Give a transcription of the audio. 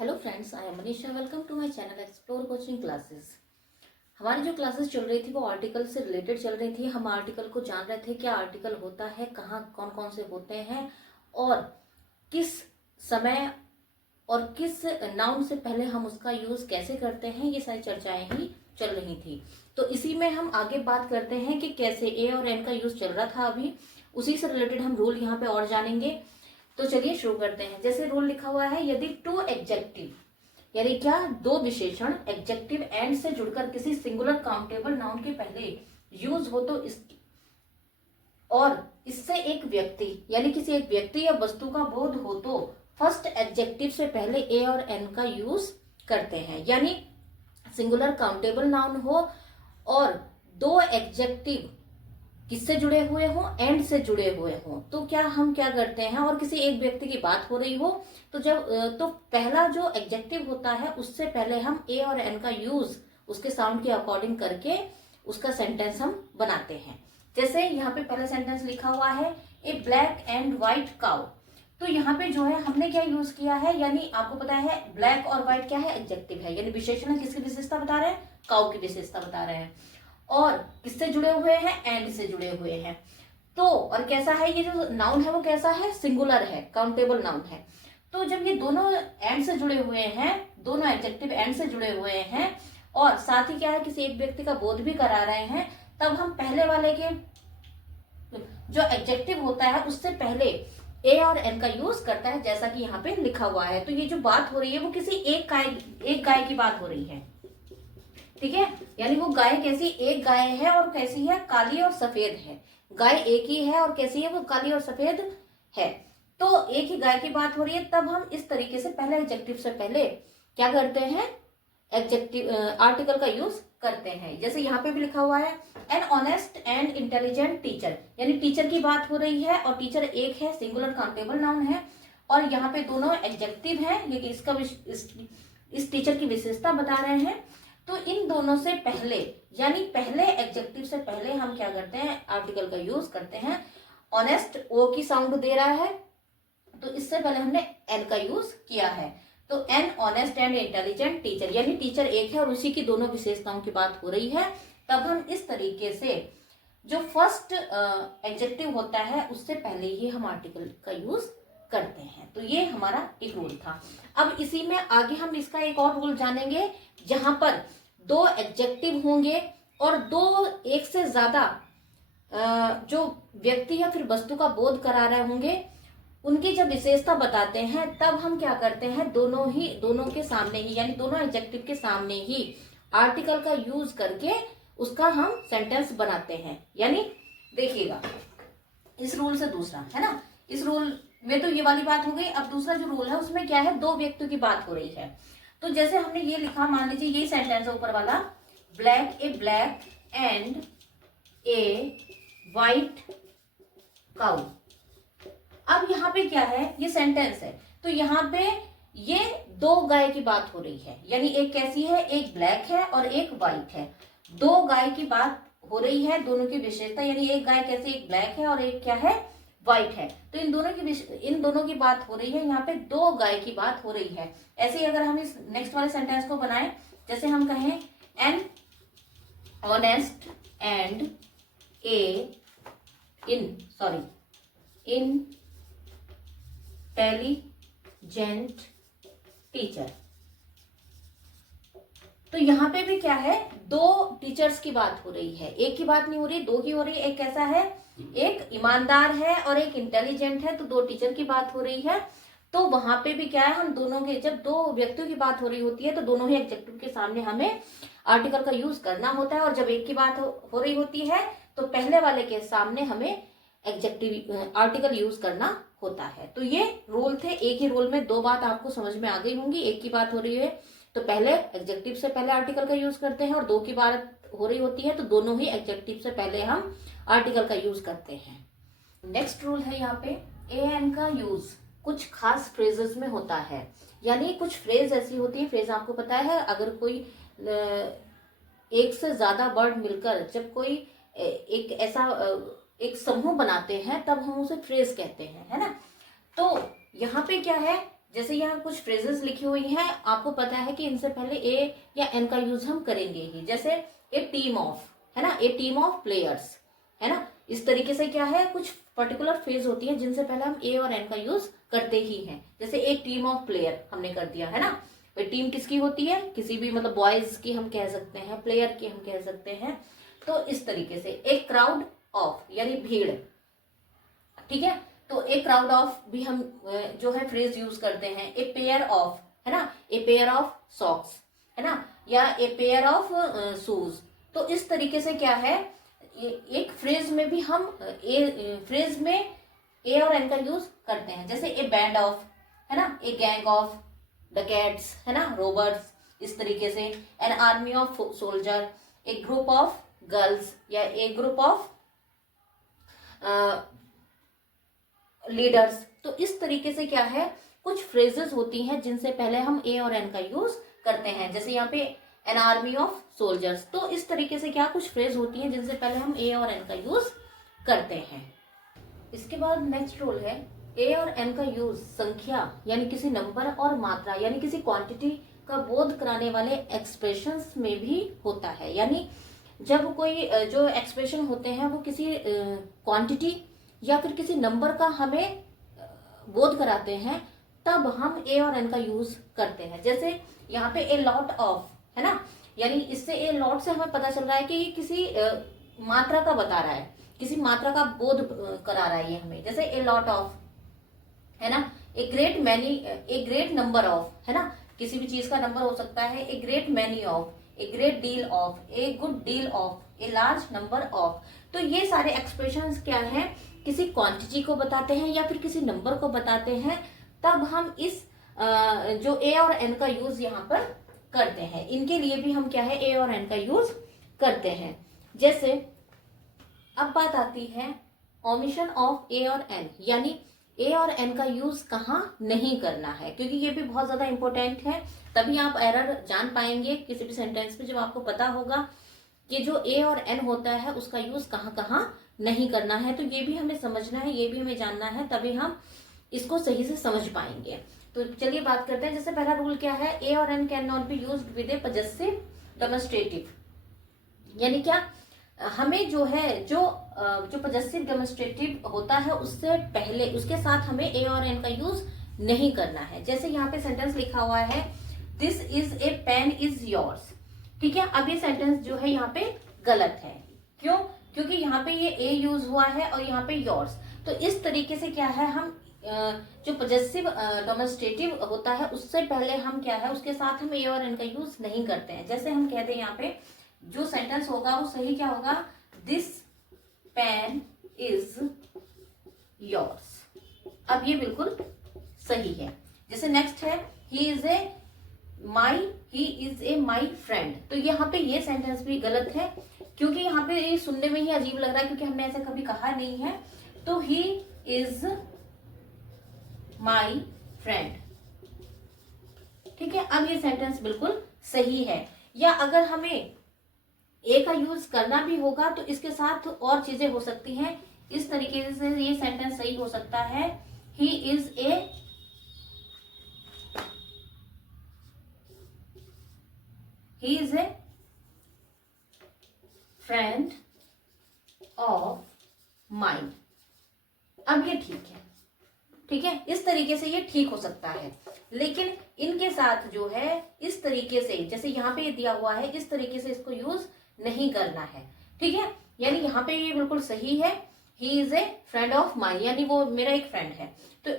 Hello friends, I am Manisha. Welcome to my channel explore coaching classes. हमारी जो classes चल रही थी वो आर्टिकल से रिलेटेड चल रही थी। हम आर्टिकल को जान रहे थे, क्या आर्टिकल होता है, कहाँ कौन कौन से होते हैं और किस समय और किस नाउन से पहले हम उसका यूज कैसे करते हैं, ये सारी चर्चाएं ही चल रही थी। तो इसी में हम आगे बात करते हैं कि कैसे ए और एन का यूज चल रहा था अभी, उसी से रिलेटेड हम रूल यहाँ पे और जानेंगे। तो चलिए शुरू करते हैं। जैसे रूल लिखा हुआ है, यदि टू एडजेक्टिव यानी क्या, दो विशेषण एडजेक्टिव एंड से जुड़कर किसी सिंगुलर काउंटेबल नाउन के पहले यूज हो तो इस और इससे एक व्यक्ति यानी किसी एक व्यक्ति या वस्तु का बोध हो तो फर्स्ट एडजेक्टिव से पहले ए और एन का यूज करते हैं। यानी सिंगुलर काउंटेबल नाउन हो और दो एडजेक्टिव किससे जुड़े हुए हो, एंड से जुड़े हुए हो, तो क्या हम क्या करते हैं, और किसी एक व्यक्ति की बात हो रही हो तो पहला जो एडजेक्टिव होता है उससे पहले हम ए और एन का यूज उसके साउंड के अकॉर्डिंग करके उसका सेंटेंस हम बनाते हैं। जैसे यहाँ पे पहला सेंटेंस लिखा हुआ है, ए ब्लैक एंड व्हाइट काउ। तो यहाँ पे जो है हमने क्या यूज किया है, यानी आपको पता है ब्लैक और व्हाइट क्या है, एडजेक्टिव है, यानी विशेषण है। किसकी विशेषता बता रहे हैं, काउ की विशेषता बता रहे हैं। और किससे जुड़े हुए हैं, एंड से जुड़े हुए हैं। तो और कैसा है, ये जो नाउन है वो कैसा है, सिंगुलर है, काउंटेबल नाउन है। तो जब ये दोनों एंड से जुड़े हुए हैं, दोनों एडजेक्टिव एंड से जुड़े हुए हैं और साथ ही क्या है, किसी एक व्यक्ति का बोध भी करा रहे हैं, तब हम पहले वाले के जो एडजेक्टिव होता है उससे पहले ए और एन का यूज करता है, जैसा कि यहाँ पे लिखा हुआ है। तो ये जो बात हो रही है वो किसी एक गाय की बात हो रही है, ठीक है। यानी वो गाय कैसी, एक गाय है और कैसी है, काली और सफेद है। गाय एक ही है और कैसी है, वो काली और सफेद है। तो एक ही गाय की बात हो रही है, तब हम इस तरीके से पहले एडजेक्टिव से पहले क्या करते हैं, एडजेक्टिव आर्टिकल का यूज करते हैं। जैसे यहाँ पे भी लिखा हुआ है, an honest and intelligent teacher, यानी टीचर की बात हो रही है और टीचर एक है, सिंगुलर काउंटेबल नाउन है और यहाँ पे दोनों एडजेक्टिव है, लेकिन इसका इस टीचर की विशेषता बता रहे हैं। तो इन दोनों से पहले यानी पहले एडजेक्टिव से पहले हम क्या करते हैं, आर्टिकल का यूज करते हैं। ऑनेस्ट ओ की साउंड दे रहा है, तो इससे पहले हमने एन का यूज किया है। तो an honest and intelligent teacher, यानी टीचर एक है और उसी की दोनों विशेषताओं की बात हो रही है। तब हम इस तरीके से जो फर्स्ट एडजेक्टिव होता है उससे पहले ही हम आर्टिकल का यूज करते हैं। तो ये हमारा एक रूल था। अब इसी में आगे हम इसका एक और रूल जानेंगे, जहां पर दो एडजेक्टिव होंगे और दो एक से ज्यादा जो व्यक्ति या फिर वस्तु का बोध करा रहे होंगे, उनकी जब विशेषता बताते हैं तब हम क्या करते हैं, दोनों के सामने ही यानी दोनों एडजेक्टिव के सामने ही आर्टिकल का यूज करके उसका हम सेंटेंस बनाते हैं। यानी देखिएगा, इस रूल से दूसरा है ना, इस रूल में तो ये वाली बात हो गई। अब दूसरा जो रूल है उसमें क्या है, दो व्यक्तियों की बात हो रही है। तो जैसे हमने ये लिखा, मान लीजिए ये सेंटेंस है ऊपर वाला, black, A black and A white cow. अब यहाँ पे क्या है, ये सेंटेंस है, तो यहाँ पे ये दो गाय की बात हो रही है। यानी एक कैसी है, एक ब्लैक है और एक वाइट है। दो गाय की बात हो रही है, दोनों की विशेषता, यानी एक गाय कैसी, एक ब्लैक है और एक क्या है, व्हाइट है। तो इन दोनों की बात हो रही है, यहाँ पे दो गाय की बात हो रही है। ऐसे ही अगर हम इस नेक्स्ट वाले सेंटेंस को बनाएं, जैसे हम कहें, an honest and intelligent teacher. तो यहाँ पे भी क्या है, दो टीचर्स की बात हो रही है, एक की बात नहीं हो रही, दो की हो रही है। एक कैसा है, एक ईमानदार है और एक इंटेलिजेंट है, तो दो टीचर की बात हो रही है। तो वहां पे भी क्या है, हम दोनों के, जब दो व्यक्तियों की बात हो रही होती है तो दोनों ही एडजेक्टिव के सामने हमें आर्टिकल का यूज करना होता है। और जब एक की बात हो रही होती है तो पहले वाले के सामने हमें एडजेक्टिव आर्टिकल यूज करना होता है। तो ये रूल थे, एक ही रूल में दो बात आपको समझ में आ गई होंगी। एक की बात हो रही है तो पहले एडजेक्टिव से पहले आर्टिकल का यूज करते हैं, और दो की बात हो रही होती है तो दोनों ही एडजेक्टिव से पहले हम आर्टिकल का यूज करते हैं। नेक्स्ट रूल है यहाँ पे, ए एन का यूज कुछ खास फ्रेजेस में होता है। यानी कुछ फ्रेज ऐसी होती है, फ्रेज आपको पता है, अगर कोई एक से ज्यादा वर्ड मिलकर जब कोई एक ऐसा एक समूह बनाते हैं तब हम उसे फ्रेज कहते हैं, है ना। तो यहाँ पे क्या है, जैसे यहाँ कुछ फ्रेजेस लिखी हुई हैं, आपको पता है कि इनसे पहले ए या एन का यूज हम करेंगे ही। जैसे ए टीम ऑफ, है ना, ए टीम ऑफ प्लेयर्स, है ना। इस तरीके से क्या है, कुछ पर्टिकुलर फ्रेज होती है जिनसे पहले हम ए और एन का यूज करते ही हैं। जैसे एक टीम ऑफ प्लेयर हमने कर दिया, है ना। टीम किसकी होती है, किसी भी मतलब बॉयज की हम कह सकते हैं, प्लेयर की हम कह सकते हैं। तो इस तरीके से एक क्राउड ऑफ यानी भीड़, ठीक है। तो एक क्राउड ऑफ भी हम जो है फ्रेज यूज करते हैं। ए पेयर ऑफ, है ना, ए पेयर ऑफ सॉक्स, है ना, या ए पेयर ऑफ शूज। तो इस तरीके से क्या है, एक फ्रेज में भी हम फ्रेज में ए और एन का यूज करते हैं। जैसे ए बैंड ऑफ, है ना, ए गैंग ऑफ डकैट्स, है ना, रोबर्स। इस तरीके से an army of soldier, A group of girls या ए ग्रुप ऑफ लीडर्स। तो इस तरीके से क्या है, कुछ फ्रेजेस होती हैं जिनसे पहले हम ए और एन का यूज करते हैं। जैसे यहाँ पे एन आर्मी ऑफ सोल्जर्स। तो इस तरीके से क्या कुछ फ्रेज होती हैं जिनसे पहले हम ए और एन का यूज करते हैं। इसके बाद नेक्स्ट रूल है, ए और एन का यूज संख्या यानी किसी नंबर और मात्रा यानी किसी क्वांटिटी का बोध कराने वाले एक्सप्रेशंस में भी होता है। यानी जब कोई जो एक्सप्रेशन होते हैं वो किसी क्वांटिटी या फिर किसी नंबर का हमें बोध कराते हैं, तब हम ए और एन का यूज करते हैं। जैसे यहाँ पे ए लॉट ऑफ, है ना, यानी इससे ए लॉट से हमें पता चल रहा है कि ये किसी मात्रा का बता रहा है, किसी मात्रा का बोध करा रहा है ये हमें। जैसे ए लॉट ऑफ, है ना, a great many, a great number of, है ना, किसी भी चीज का नंबर हो सकता है। A great many of, a great deal of, a good deal of, a large number of. तो ये सारे एक्सप्रेशंस क्या हैं, किसी क्वांटिटी को बताते हैं या फिर किसी नंबर को बताते हैं। तब हम इस जो ए और एन का यूज यहाँ पर करते हैं। इनके लिए भी हम क्या है, ए और एन का यूज करते हैं। जैसे अब बात आती है ओमिशन ऑफ ए और एन, यानी ए और एन का यूज कहाँ नहीं करना है, क्योंकि ये भी बहुत ज्यादा इंपॉर्टेंट है। तभी आप एरर जान पाएंगे किसी भी सेंटेंस में, जब आपको पता होगा कि जो ए और एन होता है उसका यूज कहाँ कहाँ नहीं करना है। तो ये भी हमें समझना है, ये भी हमें जानना है, तभी हम इसको सही से समझ पाएंगे। तो चलिए बात करते हैं। जैसे पहला रूल क्या है, ए और an can not be used with a possessive demonstrative. यानी क्या, हमें जो है जो पजेसिव डेमोन्स्ट्रेटिव होता है उससे पहले उसके साथ हमें ए और एन का यूज नहीं करना है। जैसे यहाँ पे सेंटेंस लिखा हुआ है, this is a pen is yours, ठीक है। अब ये सेंटेंस जो है यहाँ पे गलत है। क्यों? क्योंकि यहाँ पे ये ए यूज हुआ है और यहाँ पे योर्स। तो इस तरीके से क्या है, हम जो पजेसिव डेमोन्स्ट्रेटिव होता है उससे पहले हम क्या है, उसके साथ हम ए और एन का यूज नहीं करते हैं। जैसे हम कहते हैं यहाँ पे जो सेंटेंस होगा वो सही क्या होगा, दिस पेन इज योर्स। अब ये बिल्कुल सही है। जैसे नेक्स्ट है, he is a my friend. तो यहाँ पे ये सेंटेंस भी गलत है, क्योंकि यहाँ पे ये सुनने में ही अजीब लग रहा है, क्योंकि हमने ऐसा कभी कहा नहीं है। तो ही इज माई फ्रेंड, ठीक है। अब ये सेंटेंस बिल्कुल सही है। या अगर हमें ए का यूज करना भी होगा तो इसके साथ और चीजें हो सकती हैं। इस तरीके से ये सेंटेंस सही हो सकता है, he is a friend of mind. अब ये ठीक है, ठीक है, इस तरीके से ये ठीक हो सकता है। लेकिन इनके साथ जो है इस तरीके से, जैसे यहाँ पे ये दिया हुआ है, इस तरीके से इसको यूज नहीं करना है, ठीक है। यानी यहाँ पे ये बिल्कुल सही है, he is a friend of mine, यानी वो मेरा एक फ्रेंड है। तो